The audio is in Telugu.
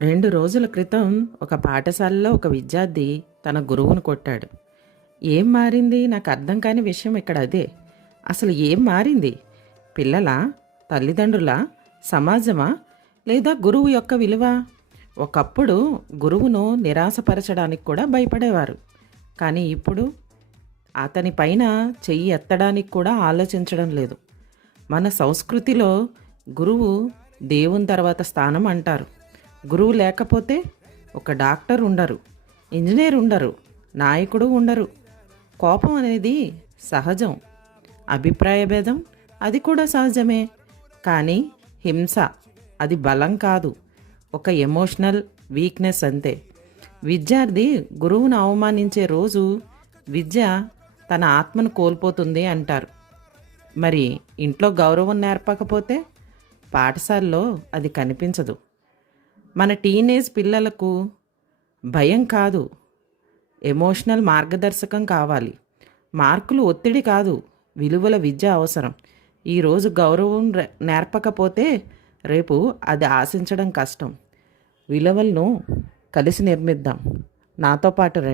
2 రోజుల క్రితం ఒక పాఠశాలలో ఒక విద్యార్థి తన గురువును కొట్టాడు. ఏం మారింది? నాకు అర్థం కాని విషయం ఇక్కడ అదే. అసలు ఏం మారింది? పిల్లలా? తల్లిదండ్రులా? సమాజమా? లేదా గురువు యొక్క విలువ? ఒకప్పుడు గురువును నిరాశపరచడానికి కూడా భయపడేవారు. కానీ ఇప్పుడు అతని పైన చెయ్యి ఎత్తడానికి కూడా ఆలోచించడం లేదు. మన సంస్కృతిలో గురువు దేవుని తర్వాత స్థానం అంటారు. గురువు లేకపోతే ఒక డాక్టర్ ఉండరు, ఇంజనీర్ ఉండరు, నాయకుడు ఉండరు. కోపం అనేది సహజం, అభిప్రాయ భేదం అది కూడా సహజమే. కానీ హింస అది బలం కాదు, ఒక ఎమోషనల్ వీక్నెస్ అంతే. విద్యార్థి గురువును అవమానించే రోజు విద్య తన ఆత్మను కోల్పోతుంది అంటారు. మరి ఇంట్లో గౌరవం నేర్పకపోతే పాఠశాలలో అది కనిపించదు. మన టీనేజ్ పిల్లలకు భయం కాదు, ఎమోషనల్ మార్గదర్శకం కావాలి. మార్కులు ఒత్తిడి కాదు, విలువల విద్య అవసరం. ఈరోజు గౌరవం నేర్పకపోతే రేపు అది ఆశించడం కష్టం. విలువలను కలిసి నిర్మిద్దాం. నాతో పాటు రండి.